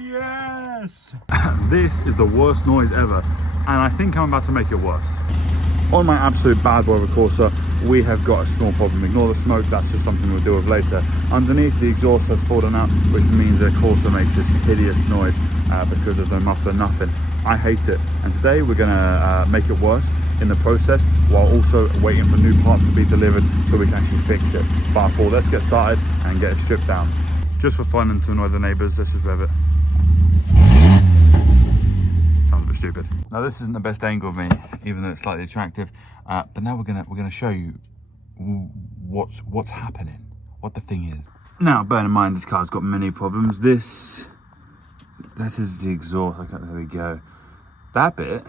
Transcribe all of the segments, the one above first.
Yes! This is the worst noise ever, and I think I'm about to make it worse. On my absolute bad boy of a Corsa, we have got a small problem. Ignore the smoke, that's just something we'll deal with later. Underneath, the exhaust has fallen out, which means the Corsa makes this hideous noise because there's no muffler, nothing. I hate it, and today we're gonna make it worse in the process, while also waiting for new parts to be delivered so we can actually fix it. But I thought, let's get started and get it stripped down. Just for fun and to annoy the neighbours, let's just rev it. Sounds a bit stupid. Now this isn't the best angle of me, even though it's slightly attractive. But now we're gonna show you what's happening, what the thing is. Now, bear in mind, this car's got many problems. That is the exhaust. Okay, there we go. That bit,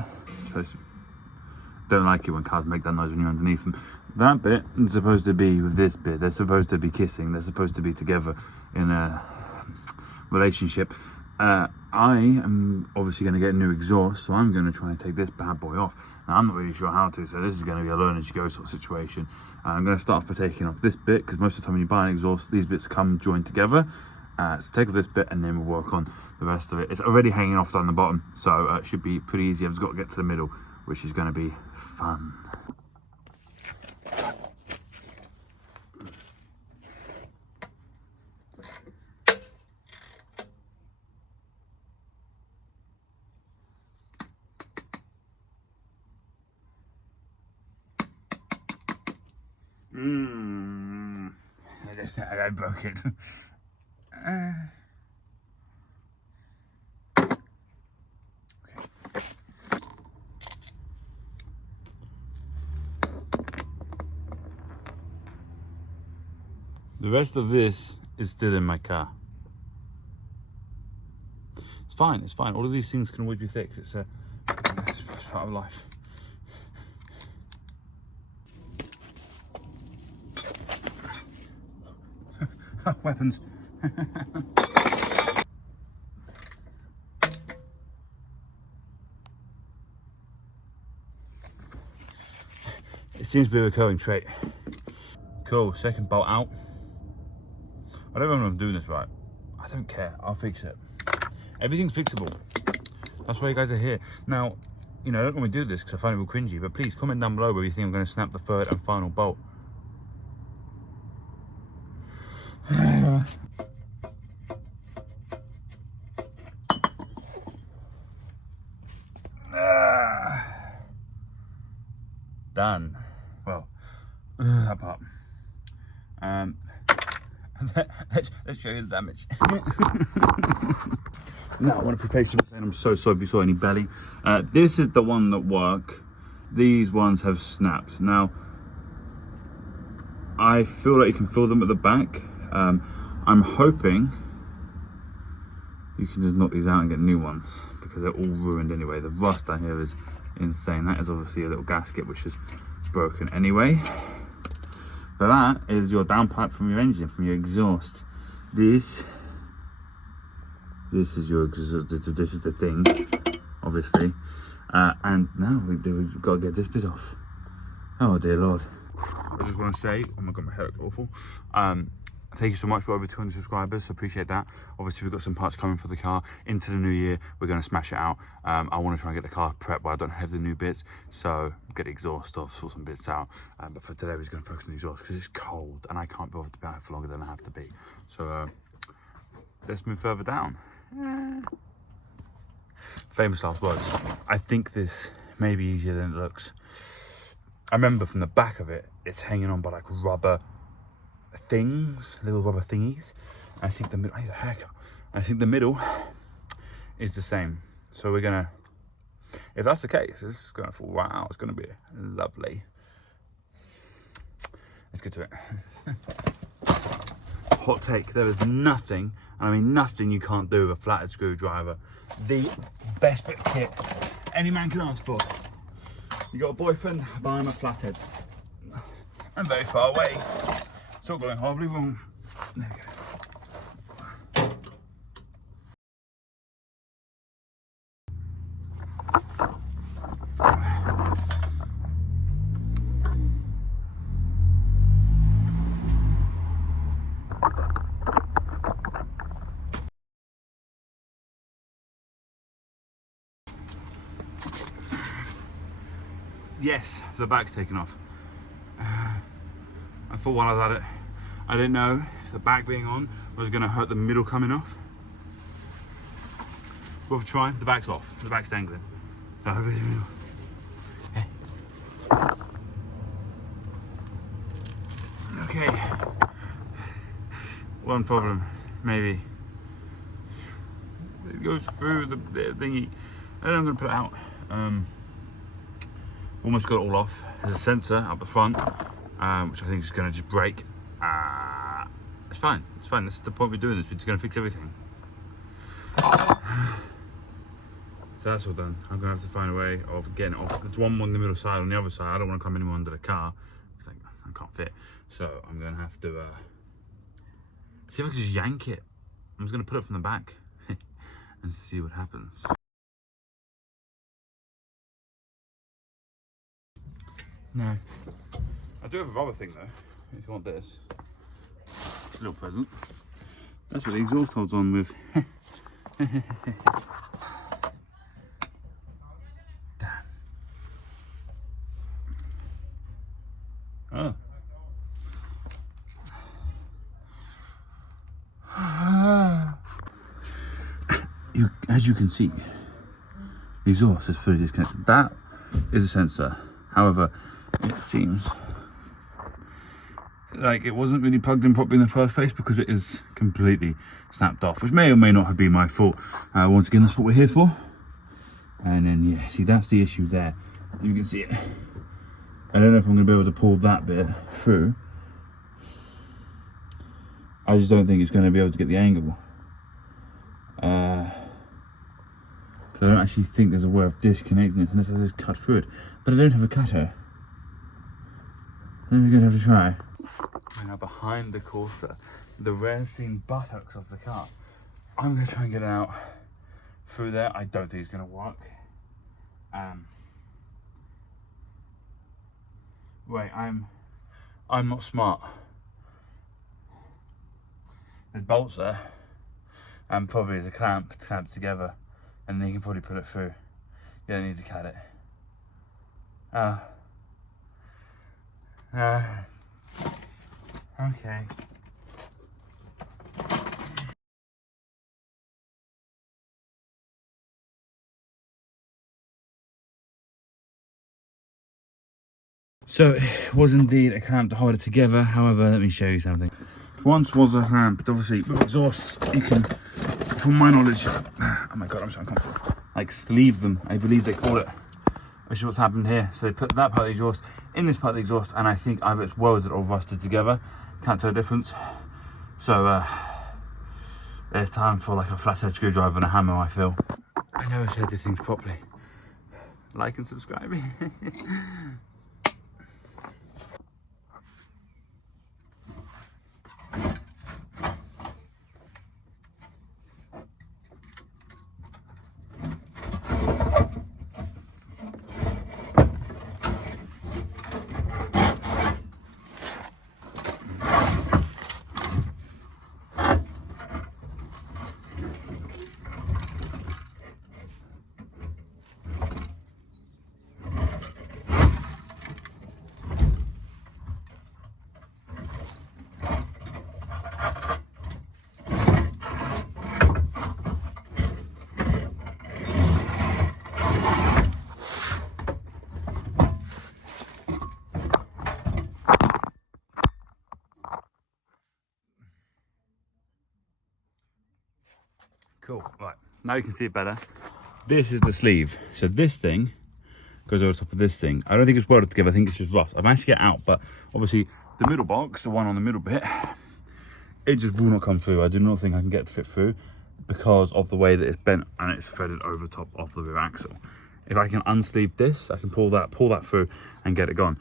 don't like it when cars make that noise when you're underneath them. That bit is supposed to be with this bit. They're supposed to be kissing. They're supposed to be together in a relationship. I am obviously going to get a new exhaust, so I'm going to try and take this bad boy off. Now, I'm not really sure how to, so this is going to be a learn as you go sort of situation. I'm going to start off by taking off this bit, because most of the time when you buy an exhaust, these bits come joined together. So take off this bit and then we'll work on the rest of it. It's already hanging off down the bottom, so it should be pretty easy. I've just got to get to the middle, which is going to be fun. I broke it. The rest of this is still in my car. It's fine, it's fine. All of these things can always be fixed. It's part of life. Weapons. It seems to be a recurring trait. Cool, second bolt out. I don't know if I'm doing this right. I don't care, I'll fix it. Everything's fixable. That's why you guys are here. Now, you know, I don't normally do this because I find it real cringy, but please comment down below where you think I'm going to snap the third and final bolt. Done. Well, that part. Let's show you the damage. Now, I want to preface by saying I'm so sorry if you saw any belly. This is the one that work. These ones have snapped. Now, I feel like you can feel them at the back. I'm hoping you can just knock these out and get new ones, because they're all ruined anyway. The rust down here is insane. That is obviously a little gasket which is broken anyway. But that is your downpipe from your engine, from your exhaust. This is your exhaust. This is the thing, obviously. And now we've got to get this bit off. Oh dear Lord. I just want to say, oh my God, my hair looks awful. Thank you so much for over 200 subscribers, so appreciate that. Obviously we've got some parts coming for the car into the new year. We're going to smash it out. I want to try and get the car prepped, but I don't have the new bits, so get the exhaust off, sort some bits out. But for today we're just going to focus on the exhaust because it's cold and I can't be bothered to be out for longer than I have to be. So let's move further down. Famous last words. I think this may be easier than it looks. I remember from the back of it, it's hanging on by like rubber things, little rubber thingies. I think the middle, I need a haircut. I think the middle is the same. So we're gonna, if that's the case, it's gonna fall right out. It's gonna be lovely. Let's get to it. Hot take, there is nothing, and I mean nothing you can't do with a flathead screwdriver. The best bit of kit any man can ask for. You got a boyfriend, buy him a flathead. I'm very far away. It's all going horribly wrong. There we go. Yes, the back's taken off. I thought while I was at it, I didn't know if the back being on was going to hurt the middle coming off. Worth a try. The back's off. The back's dangling. So hopefully the middle. Okay. One problem, maybe. It goes through the thingy. And I'm going to put it out. Almost got it all off. There's a sensor up the front, which I think is going to just break. It's fine. It's fine. That's the point we're doing this. We're just going to fix everything. So that's all done. I'm going to have to find a way of getting it off. There's one more on the middle side. On the other side, I don't want to climb anymore under the car. I can't fit. So I'm going to have to see if I can just yank it. I'm just going to put it from the back and see what happens. No. I do have a rubber thing though, if you want this. It's a little present. That's what the exhaust holds on with. Damn. Oh. As you can see, the exhaust is fully disconnected. That is a sensor. However, it seems like it wasn't really plugged in properly in the first place because it is completely snapped off, which may or may not have been my fault. Once again, that's what we're here for. And then, yeah, see, that's the issue there. You can see it. I don't know if I'm going to be able to pull that bit through. I just don't think it's going to be able to get the angle. So I don't actually think there's a way of disconnecting it unless I just cut through it. But I don't have a cutter. Then we're going to have to try. We're now behind the Corsa, the rare seen buttocks of the car. I'm going to try and get it out through there. I don't think it's going to work. Wait, I'm not smart. There's bolts there, and probably there's a clamp clamped together, and then you can probably put it through. You don't need to cut it. Okay. So it was indeed a clamp to hold it together. However, let me show you something. Once was a clamp, but obviously with exhausts, you can, from my knowledge, oh my god, I'm so uncomfortable, like sleeve them, I believe they call it, which is what's happened here. So they put that part of the exhaust in this part of the exhaust, and I think either it's welded or rusted together. Can't tell the difference. So there's time for like a flathead screwdriver and a hammer, I feel. I never said these things properly. Like and subscribe. Cool, right, now you can see it better. This is the sleeve. So this thing goes over top of this thing. I don't think it's welded together, I think it's just rust. I've managed to get it out, but obviously the middle box, the one on the middle bit, it just will not come through. I do not think I can get it to fit through because of the way that it's bent and it's threaded over top of the rear axle. If I can unsleeve this, I can pull that through and get it gone.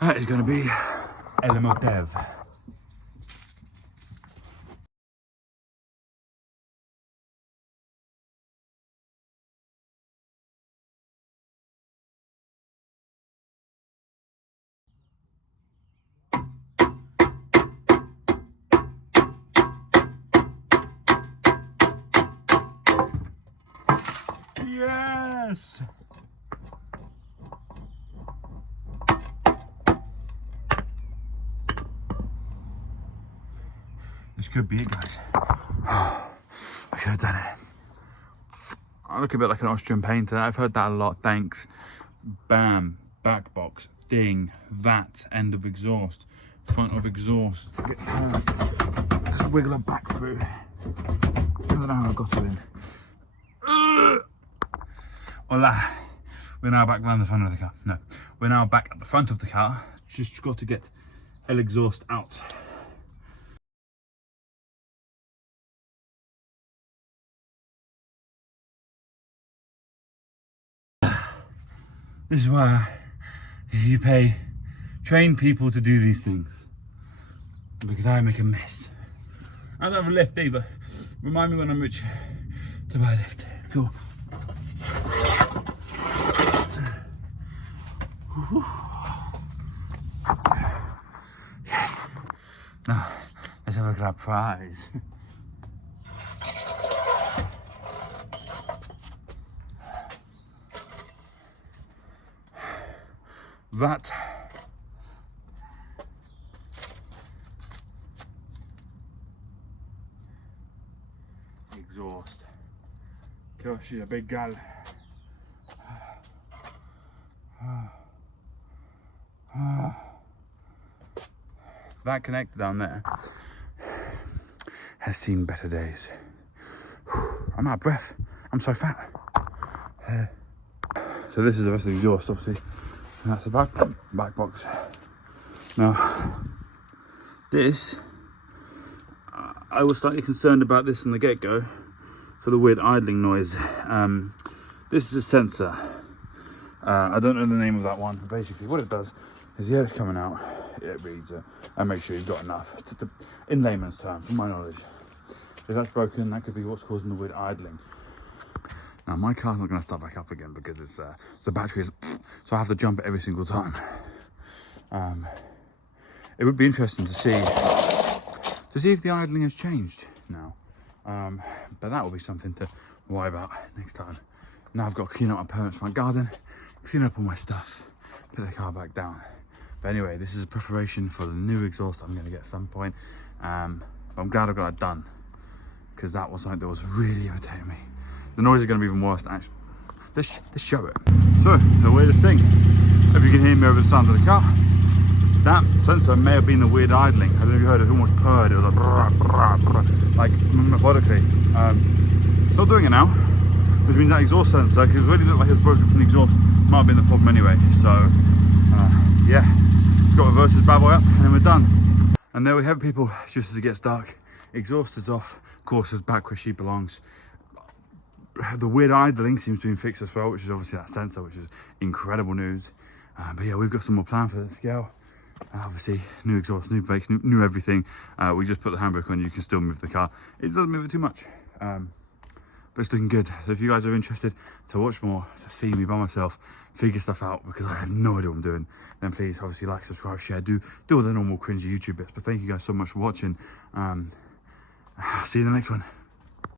That is going to be elemental. Yes! could be it, guys. I could have done it. I look a bit like an Austrian painter. I've heard that a lot. Thanks. Bam. Back box. Ding. That. End of exhaust. Front of exhaust. Just wiggle it back through. I don't know how I got it in. Hola. We're now back around the front of the car. No. We're now back at the front of the car. Just got to get hell exhaust out. This is why you pay trained people to do these things. Because I make a mess. I don't have a lift either. Remind me when I'm rich to buy a lift. Cool. Now, let's have a grab fries. That exhaust. Gosh, she's a big gal. That connector down there has seen better days. I'm out of breath. I'm so fat. So this is the rest of the exhaust, obviously. And that's the back box. Now, this, I was slightly concerned about this from the get-go for the weird idling noise. This is a sensor. I don't know the name of that one, but basically what it does is the air's coming out, it reads it, and make sure you've got enough. In layman's terms, from my knowledge. If that's broken, that could be what's causing the weird idling. Now my car's not going to start back up again because it's the battery is, so I have to jump it every single time. It would be interesting to see if the idling has changed now, but that will be something to worry about next time. Now I've got to clean up my parents' front garden, clean up all my stuff, put the car back down. But anyway, this is a preparation for the new exhaust I'm going to get at some point. But I'm glad I got it done because that was something that was really irritating me. The noise is going to be even worse. Actually, let's show it. So the weirdest thing, if you can hear me over the sound of the car, that sensor may have been the weird idling. I don't know if you heard it, almost purred. It was like brrr, brrr, brrr, like methodically. It's not doing it now, which means that exhaust sensor, because it really looked like it was broken from the exhaust, might have been the problem anyway. So yeah, just got to reverse this bad boy up and then we're done. And there we have it, people. Just as it gets dark, exhaust is off, Corsa's back where she belongs. The weird idling seems to be fixed as well, which is obviously that sensor, which is incredible news. But yeah, we've got some more planned for the scale. Obviously, new exhaust, new brakes, new everything. We just put the handbrake on, you can still move the car. It doesn't move it too much, but it's looking good. So if you guys are interested to watch more, to see me by myself, figure stuff out, because I have no idea what I'm doing, then please obviously like, subscribe, share, do all the normal cringy YouTube bits. But thank you guys so much for watching. See you in the next one.